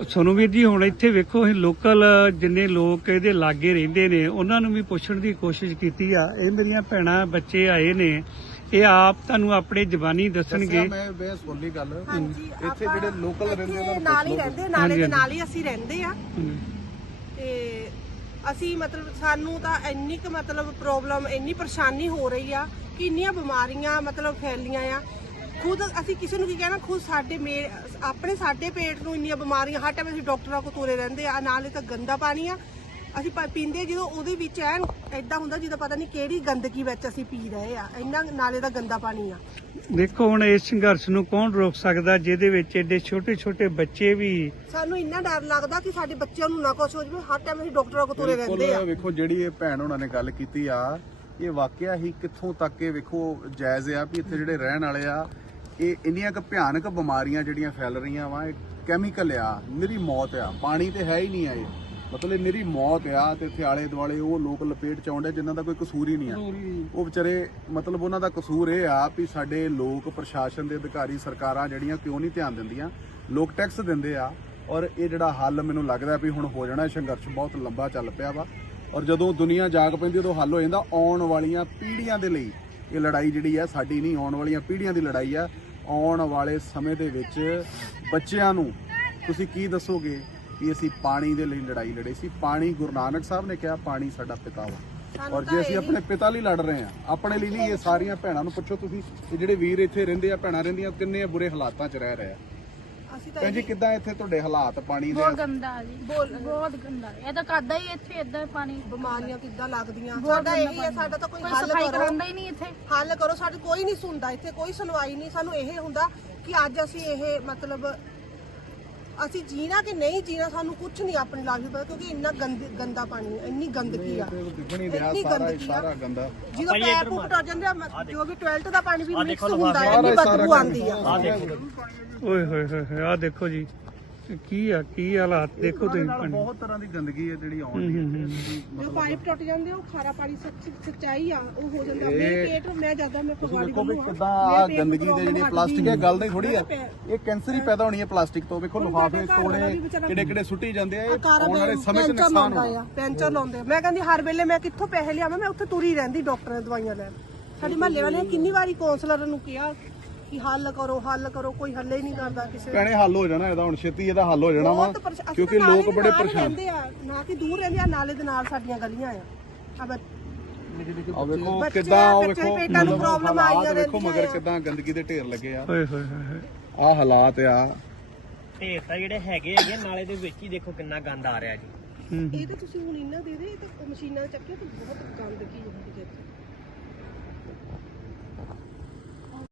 ਸੋਨੂੰ ਵੀਰ ਜੀ ਹੁਣ ਇੱਥੇ ਵੇਖੋ ਅਸੀਂ ਲੋਕਲ ਜਿੰਨੇ ਲੋਕ ਇਹਦੇ ਲਾਗੇ ਰਹਿੰਦੇ ਨੇ ਉਹਨਾਂ ਨੂੰ ਵੀ ਪੁੱਛਣ ਦੀ ਕੋਸ਼ਿਸ਼ ਕੀਤੀ ਆ। ਇਹ ਮੇਰੀਆਂ ਭੈਣਾਂ ਬੱਚੇ ਆਏ ਨੇ। ਇਹ ਆਪ ਤੁਹਾਨੂੰ ਆਪਣੇ ਜ਼ਬਾਨੀ ਦੱਸਣਗੇ। ਦੱਸਿਆ ਮੈਂ ਬੇ ਸੁਣਨੀ ਗੱਲ। ਹਾਂਜੀ ਇੱਥੇ ਆਪਾਂ ਜਿਹੜੇ ਲੋਕਲ ਰਹਿੰਦੇ ਉਹਨਾਂ ਇੱਥੇ ਨੂੰ ਨਾਲ ਹੀ। ਰਹਿੰਦੇ ਨਾਲੇ ਦੇ ਹਾਂਜੀ, ਨਾਲ ਹੀ ਅਸੀਂ ਰਹਿੰਦੇ ਆ। ਹਮ, ਤੇ ਅਸੀਂ ਮਤਲਬ ਸਾਨੂੰ ਤਾਂ ਇੰਨੀ ਕੁ ਮਤਲਬ ਪ੍ਰੋਬਲਮ ਇੰਨੀ ਪਰੇਸ਼ਾਨੀ ਹੋ ਰਹੀ ਆ ਕਿ ਇੰਨੀਆਂ ਬਿਮਾਰੀਆਂ ਮਤਲਬ ਫੈਲੀਆਂ ਆ। ਖੁਦ ਅਸੀਂ ਕਿਸੇ ਨੂੰ ਕੀ ਕਹਿਣਾ ਖੁਦ ਸਾਡੇ ਮੇ- ਆਪਣੇ ਸਾਡੇ ਪੇਟ ਨੂੰ ਇੰਨੀਆਂ ਬਿਮਾਰੀਆਂ ਹਰ ਟਾਈਮ ਅਸੀਂ ਡਾਕਟਰਾਂ ਕੋਲ ਤੁਰੇ ਰਹਿੰਦੇ ਆ ਨਾਲੇ ਤਾਂ ਗੰਦਾ ਪਾਣੀ ਆ। ਅਸੀਂ ਪ- ਪੀਂਦੇ ਜਦੋਂ ਉਹਦੇ ਵਿੱਚ ਐਨ ਐਦਾਂ ਹੁੰਦਾ ਜਿੱਦਾਂ ਪਤਾ ਨਹੀਂ ਕਿਹੜੀ ਗੰਦਗੀ ਵਿੱਚ ਅਸੀਂ ਪੀ ਰਹੇ ਆ ਇੰਨਾ ਨਾਲੇ ਦਾ ਗੰਦਾ ਪਾਣੀ ਆ। ਦੇਖੋ ਹੁਣ ਇਸ ਸੰਘਰਸ਼ ਨੂੰ ਕੌਣ ਰੋਕ ਸਕਦਾ ਜਿਹਦੇ ਵਿੱਚ ਏਡੇ ਛੋਟੇ ਛੋਟੇ ਬੱਚੇ ਵੀ ਸਾਨੂੰ ਇੰਨਾ ਡਰ ਲੱਗਦਾ ਕਿ ਸਾਡੇ ਬੱਚਿਆਂ ਨੂੰ ਨਾ ਕੁਛ ਹੋ ਜਾਵੇ ਹਰ ਟਾਈਮ ਅਸੀਂ ਡਾਕਟਰਾਂ ਕੋਲ ਤੁਰੇ ਰਹਿੰਦੇ ਆ। ਵੇਖੋ ਜਿਹੜੀ ਇਹ ਭੈਣ ਉਹਨਾਂ ਨੇ ਗੱਲ ਕੀਤੀ ਆ ਇਹ ਵਾਕਿਆ ਹੀ ਕਿੱਥੋਂ ਤੱਕ ਇਹ ਵੇਖੋ ਜਾਇਜ਼ ਆ ਵੀ ਇੱਥੇ ਜਿਹੜੇ ਰਹਿਣ ਵਾਲੇ ਆ ਇਹ ਇੰਨੀਆਂ ਕੁ ਭਿਆਨਕ ਬਿਮਾਰੀਆਂ ਜਿਹੜੀਆਂ ਫੈਲ ਰਹੀਆਂ ਵਾ ਇਹ ਕੈਮੀਕਲ ਆ ਨਿਰੀ ਮੌਤ ਆ। ਪਾਣੀ ਤੇ ਹੈ ਹੀ ਨਹੀਂ ਆ ਇਹ। ਮਤਲਬ ਇਹ ਨਿਰੀ ਮੌਤ ਆ ਤੇ ਇੱਥੇ ਆਲੇ ਦੁਆਲੇ ਉਹ ਲੋਕ ਲਪੇਟ ਚ ਆਉਂਦੇ ਜਿਨ੍ਹਾਂ ਦਾ ਕੋਈ ਕਸੂਰ ਹੀ ਨਹੀਂ ਆ। ਉਹ ਵਿਚਾਰੇ ਮਤਲਬ ਉਹਨਾਂ ਦਾ ਕਸੂਰ ਇਹ ਆ ਵੀ ਸਾਡੇ ਲੋਕ ਪ੍ਰਸ਼ਾਸਨ ਦੇ ਅਧਿਕਾਰੀ ਸਰਕਾਰਾਂ ਜਿਹੜੀਆਂ ਕਿਉਂ ਨਹੀਂ ਧਿਆਨ ਦਿੰਦੀਆਂ? ਲੋਕ ਟੈਕਸ ਦਿੰਦੇ ਆ ਔਰ ਇਹ ਜਿਹੜਾ ਹੱਲ ਮੈਨੂੰ ਲੱਗਦਾ ਵੀ ਹੁਣ ਹੋ ਜਾਣਾ ਇਹ ਸੰਘਰਸ਼ ਬਹੁਤ ਲੰਬਾ ਚੱਲ ਪਿਆ ਵਾ। ਔਰ ਜਦੋਂ ਦੁਨੀਆ ਜਾਗ ਪੈਂਦੀ ਉਦੋਂ ਹੱਲ ਹੋ ਜਾਂਦਾ ਆਉਣ ਵਾਲੀਆਂ ਪੀੜ੍ਹੀਆਂ ਦੇ ਲਈ। ਇਹ ਲੜਾਈ ਜਿਹੜੀ ਆ ਸਾਡੀ ਨਹੀਂ ਆਉਣ ਵਾਲੀਆਂ ਪੀੜ੍ਹੀਆਂ ਦੀ ਲੜਾਈ ਆ। ਆਉਣ ਵਾਲੇ ਸਮੇਂ ਦੇ ਵਿੱਚ ਬੱਚਿਆਂ ਨੂੰ ਤੁਸੀਂ ਕੀ ਦੱਸੋਗੇ ਕਿ ਅਸੀਂ ਪਾਣੀ ਦੇ ਲਈ ਲੜਾਈ ਲੜੇ ਸੀ? ਪਾਣੀ ਗੁਰੂ ਨਾਨਕ ਸਾਹਿਬ ਨੇ ਕਿਹਾ ਪਾਣੀ ਸਾਡਾ ਪਿਤਾ ਵਾ। ਔਰ ਜੇ ਅਸੀਂ ਆਪਣੇ ਪਿਤਾ ਲਈ ਲੜ ਰਹੇ ਹਾਂ ਆਪਣੇ ਲਈ ਨਹੀਂ ਇਹ ਸਾਰੀਆਂ ਭੈਣਾਂ ਨੂੰ ਪੁੱਛੋ ਤੁਸੀਂ ਇਹ ਜਿਹੜੇ ਵੀਰ ਇੱਥੇ ਰਹਿੰਦੇ ਆ ਭੈਣਾਂ ਰਹਿੰਦੀਆਂ ਕਿੰਨੇ ਬੁਰੇ ਹਾਲਾਤਾਂ 'ਚ ਰਹਿ ਰਹੇ ਆ। ਅਸੀਂ ਤਾਂ ਭੈਣ ਜੀ ਕਿੱਦਾਂ ਇੱਥੇ ਤੁਹਾਡੇ ਹਾਲਾਤ ਪਾਣੀ ਦੇ? ਬਹੁਤ ਗੰਦਾ ਜੀ। ਬੋਲ- ਬਹੁਤ ਗੰਦਾ ਇਹ ਤਾਂ ਕਰਦਾ ਹੀ ਇੱਥੇ ਇਦਾਂ ਪਾਣੀ। ਬਿਮਾਰੀਆਂ ਕਿੱਦਾਂ ਲੱਗਦੀਆਂ? ਬਹੁਤ ਸਾਡਾ ਗੰਦਾ ਇਹੀ ਹੈ ਪਾਣੀ। ਸਾਡਾ ਤਾਂ ਕੋਈ ਕੋਈ ਹੱਲ ਸਫ਼ਾਈ ਕਰੋ। ਕਰਾਉਂਦਾ ਹੀ ਨਹੀਂ ਇੱਥੇ। ਹੱਲ ਕਰੋ ਸਾਡੇ ਕੋਈ ਨਹੀਂ ਸੁਣਦਾ। ਇੱਥੇ ਕੋਈ ਸੁਣਵਾਈ ਨਹੀਂ। ਸਾਨੂੰ ਇਹ ਹੁੰਦਾ ਕਿ ਅੱਜ ਅਸੀਂ ਇਹ ਮਤਲਬ ਅਸੀਂ ਜੀਣਾ ਕਿ ਨਹੀਂ ਜੀਣਾ ਸਾਨੂੰ ਕੁਝ ਨਹੀਂ ਆਪਣੀ ਲਾਗ ਪਤਾ ਕਿਉਂਕਿ ਇੰਨਾ ਗੰਦ ਗੰਦਾ ਪਾਣੀ ਹੈ ਇੰਨੀ ਗੰਦਗੀ ਆ। ਦਿਖਣੀ ਰਿਹਾ ਇੰਨੀ ਸਾਰਾ ਗੰਦਗੀ ਆ। ਸਾਰਾ ਗੰਦਾ। ਜਦੋਂ ਪੈਰ ਪੁੱਟ ਜਾਂਦੇ ਆ ਮ- ਜੋ ਵੀ ਟਾਇਲਟ ਦਾ ਪਾਣੀ ਵੀ ਮਿਕਸ ਹੁੰਦਾ ਹੈ ਇੰਨੀ ਸਾਰਾ ਬਦਬੂ ਆਉਂਦੀ ਆ। ਓਏ ਹੋਏ ਹੋਏ ਹੋਏ ਆ ਦੇਖੋ ਜੀ। ਕੀ ਆ ਕੀ ਹਾਲਾਤ ਦੇਖੋ ਤੁਸੀਂ ਪਾਣੀ ਬਹੁਤ ਤਰ੍ਹਾਂ ਦੀ ਗੰਦਗੀ ਹੈ ਜਿਹੜੀ ਆਉਣ ਹਮ, ਦੀ ਹਮ, ਹਮ। ਜੋ ਪਾਈਪ ਟੁੱਟ ਜਾਂਦੇ ਉਹ ਖਾਰਾ ਪਾਣੀ ਸੱਚ ਸੱਚਾਈ ਆ ਉਹ ਹੋ ਜਾਂਦਾ। ਮੇਰੇ ਪੇਟ ਮੈਂ ਜ਼ਿਆਦਾ ਮੈਂ ਪਗਵਾੜੀ ਵੇਖੋ ਵੀ। ਕਿੱਦਾਂ ਆ ਗੰਦਗੀ ਦੇ ਜਿਹੜੀ ਪਲਾਸਟਿਕ ਹੈ ਗੱਲ ਨਹੀਂ ਥੋੜੀ ਹੈ ਇਹ ਕੈਂਸਰ ਹੀ ਪੈਦਾ ਹੋਣੀ ਹੈ ਪਲਾਸਟਿਕ ਤੋਂ। ਵੇਖੋ ਲਿਫਾਫੇ ਵਾਲਾ ਤੋੜੇ ਕਿਹੜੇ ਕਿਹੜੇ ਸੁੱਟੀ ਜਾਂਦੇ ਆ ਆਉਣ ਵਾਲੇ ਸਮੇਂ 'ਚ ਪੈਂਚਰ ਨੁਕਸਾਨ ਲਾਉਂਦਾ ਹੋਣਾ। ਆ ਪੈਂਚਰ ਲਾਉਂਦੇ। ਮੈਂ ਕਹਿੰਦੀ ਹਰ ਵੇਲੇ ਮੈਂ ਕਿੱਥੋਂ ਪੈਸੇ ਲਿਆਵਾਂ ਮੈਂ ਉੱਥੇ ਤੁਰੀ ਰਹਿੰਦੀ ਡਾਕਟਰਾਂ ਦੀਆਂ ਦਵਾਈਆਂ ਲੈਣ। ਸਾਡੀ ਮਹੱਲੇ ਵਾਲਿਆਂ ਨੇ ਕਿੰਨੀ ਵਾਰੀ ਕਾਉਂਸਲਰ ਨੂੰ ਕਿਹਾ ਕਿ ਹੱਲ ਕਰੋ ਹੱਲ ਕਰੋ ਕੋਈ ਹੱਲ ਹੀ ਨਹੀਂ ਕਰਦਾ ਕਿਸੇ। ਭੈਣੇ ਹੱਲ ਹੋ ਜਾਣਾ ਇਹਦਾ ਹੁਣ ਛੇਤੀ ਇਹਦਾ ਹੱਲ ਹੋ ਜਾਣਾ ਵਾ ਬਹੁਤ ਪਰੇਸ਼ਾਨ- ਅਸੀਂ ਕਿਉਂਕਿ ਤਾਂ ਨਾਲੇ ਲੋਕ ਬੜੇ ਨਾਲ ਪਰੇਸ਼ਾਨ। ਰਹਿੰਦੇ ਆ ਨਾ ਕਿ ਦੂਰ ਰਹਿੰਦੇ ਆ ਨਾਲੇ ਦੇ ਨਾਲ ਸਾਡੀਆਂ ਗਲੀਆਂ ਆ। ਆ ਬ- ਆ ਵੇਖੋ ਬੱਚੇ- ਕਿੱਦਾਂ ਬੱਚੇ ਵੇਖੋ ਪੇਟਾਂ ਨੂੰ problem ਹਾਲਾਤ ਆਈਆਂ ਵੇਖੋ ਮਗਰ ਆ। ਕਿੱਦਾਂ ਗੰਦਗੀ ਦੇ ਢੇਰ ਲੱਗੇ ਆ। ਓਏ ਹੋਏ ਹੋਏ ਹੋਏ। ਆ ਹਾਲਾਤ ਆ। ਢੇਰ ਤਾਂ ਜਿਹੜੇ ਹੈਗੇ ਹੈਗੇ ਨਾਲੇ ਦੇ ਵਿੱਚ ਹੀ ਦੇਖੋ ਕਿੰਨਾ ਗੰਦ ਆ ਰਿਹਾ ਜੀ। ਇਹ ਤਾਂ ਤੁਸੀਂ ਹੁਣ ਇੰਨਾ ਦੇ ਦੇ ਇਹ ਤਾਂ ਮਸ਼ੀਨਾਂ ਚੱਕੇ ਤੇ ਬਹੁਤ ਗੰਦਗੀ ਹੁੰਦੀ ਹੈ ਇੱਥੇ।